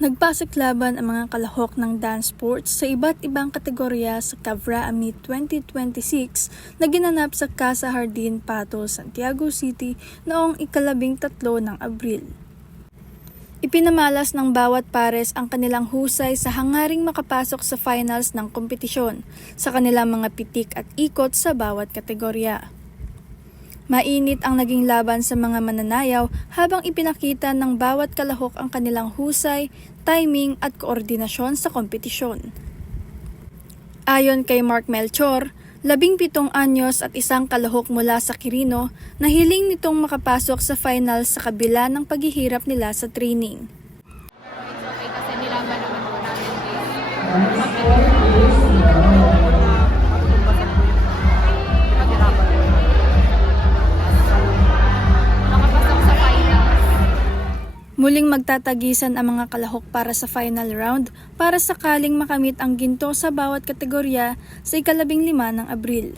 Nagpasaklaban ang mga kalahok ng dance sports sa iba't ibang kategorya sa Cavra Amit 2026 na ginanap sa Casa Jardin, Pato, Santiago City noong ika-13 ng Abril. Ipinamalas ng bawat pares ang kanilang husay sa hangaring makapasok sa finals ng kompetisyon sa kanilang mga pitik at ikot sa bawat kategorya. Mainit ang naging laban sa mga mananayaw habang ipinakita ng bawat kalahok ang kanilang husay, timing at koordinasyon sa kompetisyon. Ayon kay Mark Melchor, 17 anyos at isang kalahok mula sa Quirino, nahiling nitong makapasok sa finals sa kabila ng paghihirap nila sa training. Okay, kasi nilaban naman po namin Muling magtatagisan ang mga kalahok para sa final round para sakaling makamit ang ginto sa bawat kategorya sa ika-15 ng Abril.